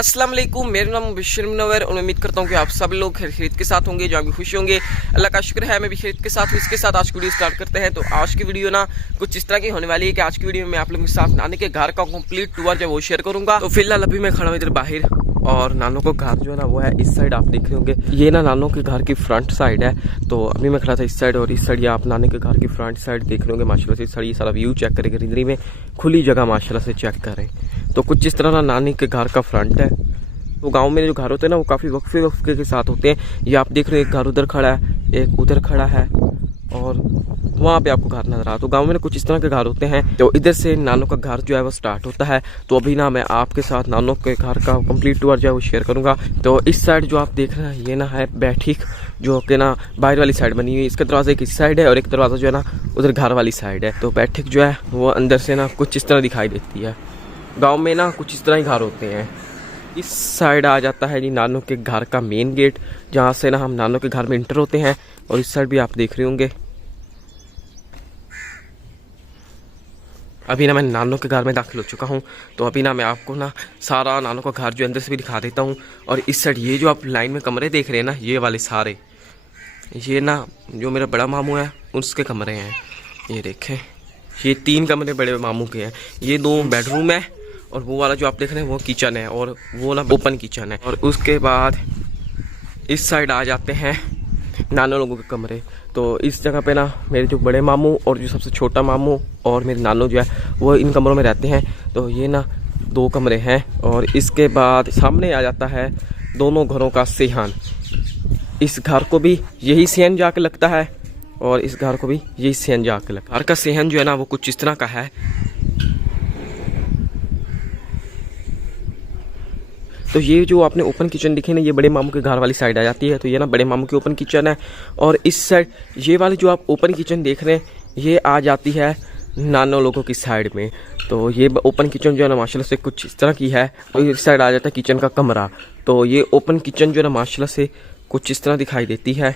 अस्सलाम वालेकुम, मेरा नाम बशीर मुनव्वर और उम्मीद करता हूँ कि आप सब लोग खैरियत के साथ होंगे, जहाँ भी खुश होंगे। अल्लाह का शुक्र है, मैं भी खैरियत के साथ हूँ। इसके साथ आज की वीडियो स्टार्ट करते हैं। तो आज की वीडियो ना कुछ इस तरह की होने वाली है कि आज की वीडियो में मैं आप लोगों के साथ नानी के घर का कंप्लीट टूर जो वो शेयर करूंगा। तो फिलहाल अभी मैं खड़ा हूँ इधर बाहर और नानों का घर जो है ना वो है इस साइड, आप देख रहे होंगे। ये ना नानों के घर की फ्रंट साइड है। तो अभी मैं खड़ा था इस साइड और इस साइड ये आप नानी के घर की फ्रंट साइड देख रहे होंगे। माशाल्लाह से इस साइड ये सारा व्यू चेक करें, ग्रीनरी में खुली जगह माशाल्लाह से चेक करें। तो कुछ इस तरह ना नानी के घर का फ्रंट है। तो गांव में जो घर होते हैं ना वो काफ़ी वक्फे के साथ होते हैं। ये आप देख रहे हैं, एक घर उधर खड़ा है, एक उधर खड़ा है और वहाँ पे आपको घर नजर आ रहा। तो गांव में ना कुछ इस तरह के घर होते हैं। तो इधर से नानों का घर जो है वो स्टार्ट होता है। तो अभी ना मैं आपके साथ नानों के घर का कंप्लीट टूर जो है वो शेयर करूंगा। तो इस साइड जो आप देख रहे हैं ये ना है बैठक, जो कि ना बाहर वाली साइड बनी हुई है। इसका दरवाजा एक इस साइड है और एक दरवाजा जो है ना उधर घर वाली साइड है। तो बैठक जो है वो अंदर से ना कुछ इस तरह दिखाई देती है। गाँव में ना कुछ इस तरह ही घर होते हैं। इस साइड आ जाता है जी नानों के घर का मेन गेट, जहाँ से ना हम नानों के घर में इंटर होते हैं। और इस साइड भी आप देख रहे होंगे। अभी ना मैं नानों के घर में दाखिल हो चुका हूँ। तो अभी ना मैं आपको ना सारा नानों का घर जो अंदर से भी दिखा देता हूँ। और इस साइड ये जो आप लाइन में कमरे देख रहे हैं ना, ये वाले सारे, ये ना जो मेरा बड़ा मामू है उसके कमरे हैं। ये देखें, ये 3 कमरे बड़े मामू के हैं। ये 2 बेडरूम है और वो वाला जो आप देख रहे हैं वो किचन है और वो ना ओपन किचन है। और उसके बाद इस साइड आ जाते हैं नाना लोगों के कमरे। तो इस जगह पे ना मेरे जो बड़े मामू और जो सबसे छोटा मामू और मेरे नानू जो है वो इन कमरों में रहते हैं। तो ये ना 2 कमरे हैं। और इसके बाद सामने आ जाता है दोनों घरों का सेहन। इस घर को भी यही सेहन जाके लगता है और इस घर को भी यही सेहन जाके लगता है। घर का सेहन जो है ना वो कुछ इस तरह का है। तो ये जो आपने ओपन किचन दिखे ना, ये बड़े मामू के घर वाली साइड आ जाती है। तो ये ना बड़े मामू की ओपन किचन है। और इस साइड ये वाली जो आप ओपन किचन देख रहे हैं ये आ जाती है नानो लोगों की साइड में। तो ये ओपन किचन जो है ना माशाल्लाह से कुछ इस तरह की है। और इस साइड आ जाता है किचन का कमरा। तो ये ओपन किचन जो है ना माशाल्लाह से कुछ इस तरह दिखाई देती है।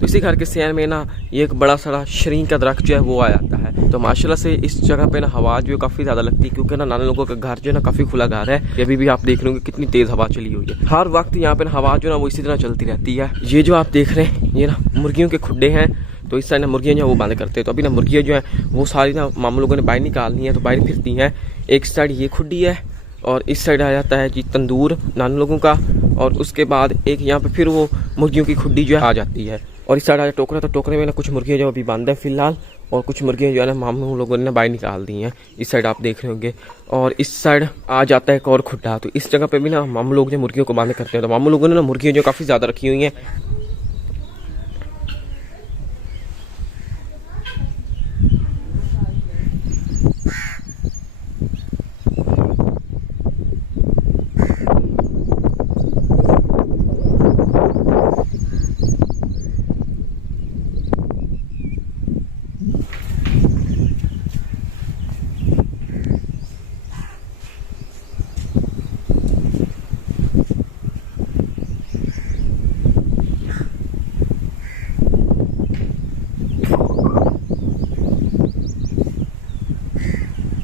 तो इसी घर के सेहन में ना ये एक बड़ा सारा शरीन का दरख्त जो है वो आ जाता है। तो माशाल्लाह से इस जगह पे ना हवा जो है काफ़ी ज़्यादा लगती है, क्योंकि ना नाना लोगों का घर जो है ना काफ़ी खुला घर है। अभी भी आप देख रहे होंगे कितनी तेज़ हवा चली हुई है। हर वक्त यहाँ पे ना हवा जो है ना वो इसी तरह चलती रहती है। ये जो आप देख रहे हैं ये ना मुर्गियों के खुड्डे हैं। तो इस साइड ना मुर्गियाँ जो है वो बंद करते हैं। तो अभी ना मुर्गियाँ जो है वो सारी ना मामू लोगों ने बाहर निकालनी है, तो बाहर फिरती हैं। एक साइड ये खुड्डी है और इस साइड आ जाता है जी तंदूर नाना लोगों का। और उसके बाद एक यहाँ पे फिर वो मुर्गियों की खुड्डी जो है आ जाती है। और इस साइड आ टोकरा। तो टोकरे में ना कुछ मुर्गियाँ जो अभी बंद है फिलहाल, और कुछ मुर्गियाँ जो है ना मामू लोगों ने बाहर निकाल दी हैं। इस साइड आप देख रहे होंगे। और इस साइड आ जाता है एक और खुड्डा। तो इस जगह पे भी ना मामू लोग जो मुर्गियों को बंद करते हैं। तो मामू लोगों ने ना मुर्गियाँ जो काफ़ी ज़्यादा रखी हुई हैं।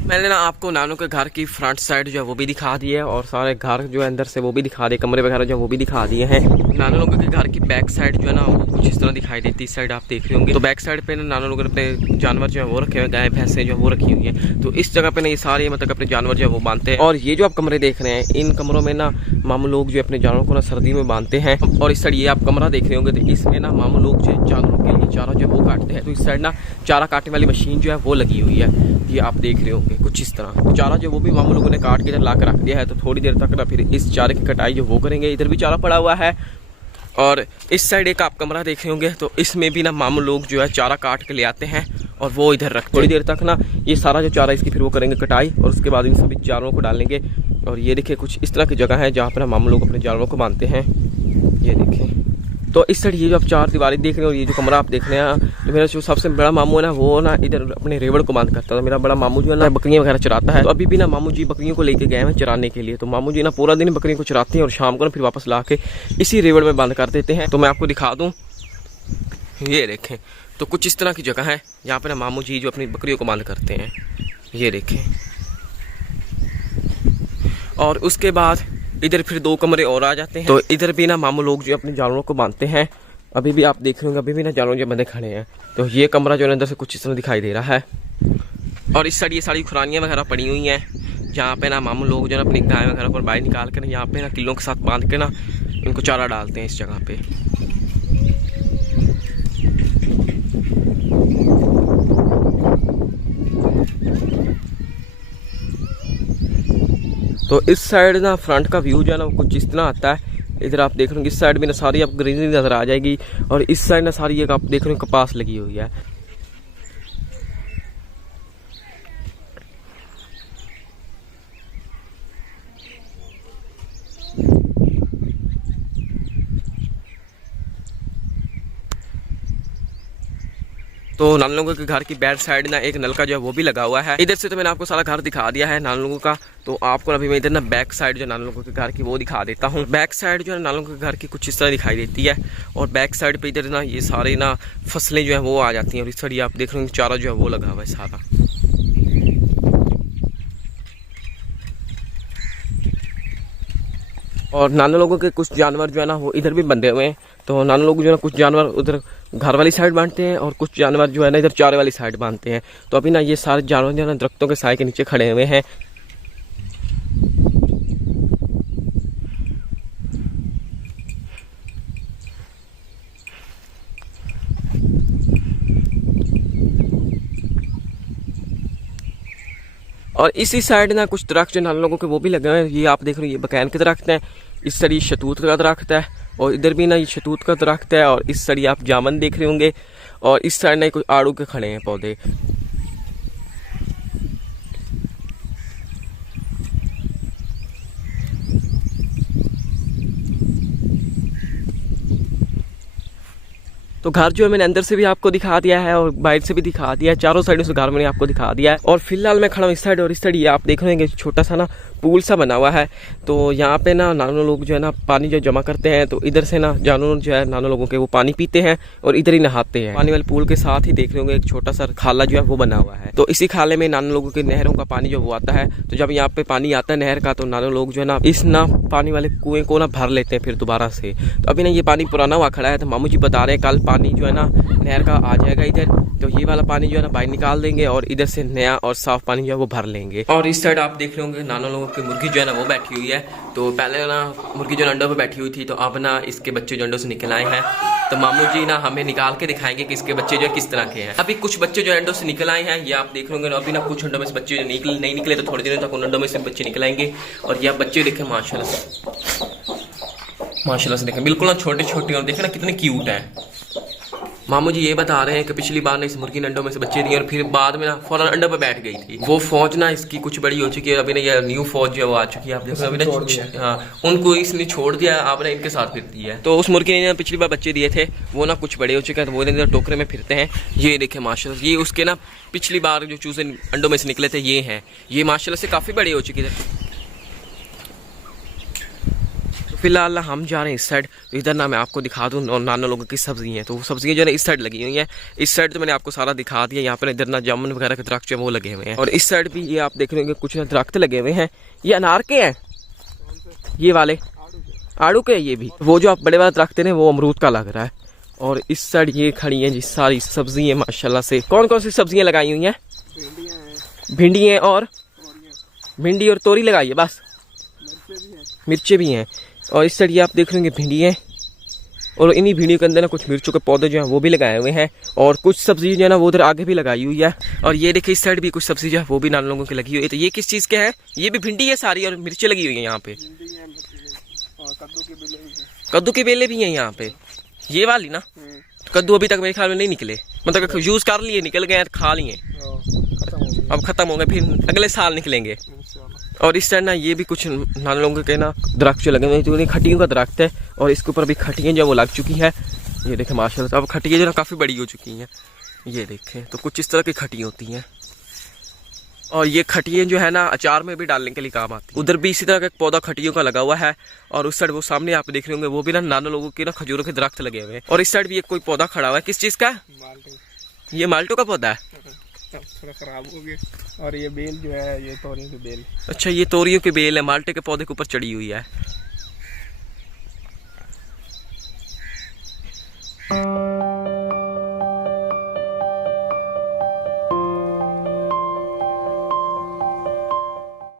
मैंने ना आपको नानों के घर की फ्रंट साइड जो है वो भी दिखा दी है और सारे घर जो है अंदर से वो भी दिखा दिए, कमरे वगैरह जो है वो भी दिखा दिए हैं। नाना लोगों के घर की बैक साइड जो है ना वो कुछ इस तरह दिखाई देती है। इस साइड आप देख रहे होंगे। तो बैक साइड पे ना नाना लोगों ने अपने जानवर जो है वो रखे हुए, गाय भैंसें जो है वो रखी हुई हैं। तो इस जगह पे ना ये सारे मतलब अपने जानवर जो है वो बांधते हैं। और ये जो आप कमरे देख रहे हैं इन कमरों में ना मामू लोग जो अपने जानवरों को ना सर्दी में बांधते हैं। और इस साइड ये आप कमरा देख रहे होंगे। तो इसमें ना मामू लोग जो जानवरों के लिए चारा जो है वो काटते हैं। तो इस साइड ना चारा काटने वाली मशीन जो है वो लगी हुई है। ये आप देख रहे होंगे कुछ इस तरह। चारा जो वो भी मामू लोगों ने काट के इधर ला कर रख दिया है। तो थोड़ी देर तक ना फिर इस चारे की कटाई जो वो करेंगे। इधर भी चारा पड़ा हुआ है। और इस साइड एक आप कमरा देख रहे होंगे। तो इसमें भी ना मामू लोग जो है चारा काट के ले आते हैं और वो इधर रख थोड़ी देर तक ना ये सारा जो चारा इसकी फिर वो करेंगे कटाई और उसके बाद इन सभी जानवरों को डालेंगे। और ये देखिए कुछ इस तरह की जगह है जहाँ पर ना मामू लोग अपने जानवरों को बांधते हैं। ये देखें। तो इस साइड ये जो आप 4 दीवारें देख रहे हो और ये जो कमरा आप देख रहे हैं, तो मेरा जो सबसे बड़ा मामू है ना वो ना इधर अपने रेवड़ को बांध करता है। तो मेरा बड़ा मामू जो है ना बकरियां वगैरह चराता है। तो अभी भी ना मामू जी बकरियों को लेके गए हैं चराने के लिए। तो मामू जी ना पूरा दिन बकरियों को चराते हैं और शाम को ना फिर वापस ला के इसी रेवड़ में बंद कर देते हैं। तो मैं आपको दिखा दूँ, ये देखें। तो कुछ इस तरह की जगह है यहाँ पर ना मामू जी जो अपनी बकरियों को बंद करते हैं। ये देखें। और उसके बाद इधर फिर 2 कमरे और आ जाते हैं। तो इधर भी ना मामू लोग जो अपने जानवरों को बांधते हैं। अभी भी आप देख रहे होंगे, अभी भी ना जानवर जो बंधे खड़े हैं। तो ये कमरा जो है अंदर से कुछ इस तरह दिखाई दे रहा है। और इस साइड ये सारी खुरानियाँ वगैरह पड़ी हुई हैं, जहाँ पे ना मामू लोग जो है अपनी गाय वगैरह को बाहर निकाल कर यहाँ पे ना किलों के साथ बांध के ना इनको चारा डालते हैं इस जगह पे। तो इस साइड ना फ्रंट का व्यू जो है ना वो कुछ इस तरह आता है। इधर आप देख रहे हो इस साइड में ना सारी आप ग्रीनरी नजर आ जाएगी, और इस साइड ना सारी एक आप देख रहे हो कपास लगी हुई है। तो नान लोगों के घर की बैक साइड ना एक नलका जो है वो भी लगा हुआ है। इधर से तो मैंने आपको सारा घर दिखा दिया है नान लोगों का। तो आपको अभी मैं इधर ना बैक साइड जो नान लोगों के घर की वो दिखा देता हूँ। बैक साइड जो है नान लोगों के घर की कुछ इस तरह दिखाई देती है, और बैक साइड पे इधर ना ये सारे ना फसलें जो है वो आ जाती हैं। और इस साइड आप देख रहे हो चारा जो है वो लगा हुआ है सारा। और नाना लोगों के कुछ जानवर जो है ना वो इधर भी बंधे हुए हैं। तो नाना लोग जो है ना कुछ जानवर उधर घर वाली साइड बांधते हैं, और कुछ जानवर जो है ना इधर चारे वाली साइड बांधते हैं। तो अभी ना ये सारे जानवर जो है ना दरख्तों के साए के नीचे खड़े हुए हैं। और इसी साइड ना कुछ दरख्त जो नाना लोगों के वो भी लगे हुए हैं। ये आप देख रहे हो ये बकैन के दरख्त हैं। इस साइड ये शतूत का दरख्त है, और इधर भी ना ये शतूत का दरख्त है। और इस साइड आप जामन देख रहे होंगे, और इस साइड ना कुछ आड़ू के खड़े हैं पौधे। तो घर जो है मैंने अंदर से भी आपको दिखा दिया है, और बाहर से भी दिखा दिया है। चारों साइडों से घर मैंने आपको दिखा दिया है। और फिलहाल मैं खड़ा हूँ इस साइड, और इस साइड ये आप देख रहे हैं छोटा सा ना पूल सा बना हुआ है। तो यहाँ पे ना नानो लोग जो है ना पानी जो जमा करते हैं, तो इधर से ना जानवर जो है नानो लोगों के वो पानी पीते हैं और इधर ही नहाते हैं। पानी वाले पूल के साथ ही देख रहे होंगे एक छोटा सा खाला जो है वो बना हुआ है। तो इसी खाले में नानो लोगों के नहरों का पानी जो वो आता है। तो जब यहाँ पे पानी आता है नहर का, तो नानो लोग जो है ना इस ना पानी वाले कुएं को ना भर लेते हैं फिर दोबारा से। तो अभी ना ये पानी पुराना हुआ खड़ा है। तो मामू जी बता रहे हैं कल पानी जो है ना नहर का आ जाएगा इधर, तो ये वाला पानी जो है ना बाहर निकाल देंगे, और इधर से नया और साफ पानी जो है वो भर लेंगे। और इस साइड आप देख रहे होंगे नानो लोगों की मुर्गी जो है ना वो बैठी हुई है। तो पहले ना मुर्गी जो अंडों पे बैठी हुई थी, तो अब ना इसके बच्चे जो अंडों से निकल आए हैं। तो मामू जी ना हमें निकाल के दिखाएंगे कि इसके बच्चे जो है किस तरह के हैं। अभी कुछ बच्चे जो अंडों से निकल आए हैं, ये आप देख रहे होंगे। अभी ना कुछ अंडों में से बच्चे नहीं निकले, तो थोड़े दिनों तक उन अंडों में से बच्चे निकल आएंगे। और ये आप बच्चे देखें माशाल्लाह से देखें, बिल्कुल ना छोटे छोटे, और देखें ना कितने क्यूट हैं। मामू जी ये बता रहे हैं कि पिछली बार ने इस मुर्गी ने अंडों में से बच्चे दिए, और फिर बाद में ना फौरन अंडों पे बैठ गई थी। वो फौज ना इसकी कुछ बड़ी हो चुकी है। अभी ना ये न्यू फौज जो है वो आ चुकी है। आप देखो अभी ना हाँ उनको इसने छोड़ दिया, आपने इनके साथ फिरती है। तो उस मुर्गी ने पिछली बार बच्चे दिए थे, वो ना कुछ बड़े हो चुके हैं, तो वो इधर टोकरे में फिरते हैं। ये देखे माशाल्लाह, ये उसके ना पिछली बार जो चूजे अंडों में से निकले थे ये हैं। ये माशाल्लाह से काफी बड़े हो चुके थे। फिलहाल हम जा रहे हैं इस साइड। तो इधर ना मैं आपको दिखा दूं, और नाना लोगों की सब्जी हैं। तो सब्जियां जो है इस साइड लगी हुई हैं। इस साइड तो मैंने आपको सारा दिखा दिया। यहाँ पर इधर ना जामुन वगैरह के दरख्त जो है वो लगे हुए हैं, और इस साइड भी ये आप देख रहे होंगे कुछ दरख्त लगे हुए हैं। ये अनार के हैं, ये वाले आड़ू के। ये भी वो जो आप बड़े वाले दरख्त है वो अमरूद का लग रहा है। और इस साइड ये खड़ी है जी सारी सब्जी है माशाल्लाह से। कौन कौन सी सब्जियां लगाई हुई हैं? भिंडी है, और भिंडी और तोरी लगाई है बस। मिर्चे भी हैं। और इस साइड ये आप देख रहे होंगे भिंडी है, और इन्हीं भिंडियों के अंदर ना कुछ मिर्चों के पौधे जो हैं वो भी लगाए हुए हैं। और कुछ सब्जी जो है ना वो उधर आगे भी लगाई हुई है। और ये देखिए इस साइड भी कुछ सब्जी जो है वो भी नान लोगों की लगी हुई है। तो ये किस चीज़ के है? ये भी भिंडी है सारी, और मिर्चें लगी हुई है यहाँ पे। कद्दू के बेले भी हैं यहाँ पे, ये वाली ना। कद्दू अभी तक मेरे ख्याल में नहीं निकले, मतलब यूज कर लिए, निकल गए, खा लिए, अब खत्म हो गए, फिर अगले साल निकलेंगे। और इस साइड ना ये भी कुछ नान लोगों के ना दरख्त जो लगे हुए हैं। तो खटियों का दरख्त है, और इसके ऊपर भी खटियाँ जो वो लग चुकी है। ये देखें माशाल्लाह, अब खटियाँ जो ना काफ़ी बड़ी हो चुकी हैं। ये देखें, तो कुछ इस तरह की खटियाँ होती हैं। और ये खटियाँ जो है ना अचार में भी डालने के लिए काम आती है। उधर भी इसी तरह का एक पौधा खटियों का लगा हुआ है। और उस साइड वो सामने आप देख रहे होंगे वो भी ना नाना लोगों के ना खजूरों के दरख्त लगे हुए हैं। और इस साइड भी एक कोई पौधा खड़ा हुआ है, किस चीज़ का? ये माल्टो का पौधा है। थोड़ा खराब हो गया। और ये बेल जो है ये तोरियों की बेल। अच्छा ये तोरियों की बेल है, माल्टे के पौधे के ऊपर चढ़ी हुई है।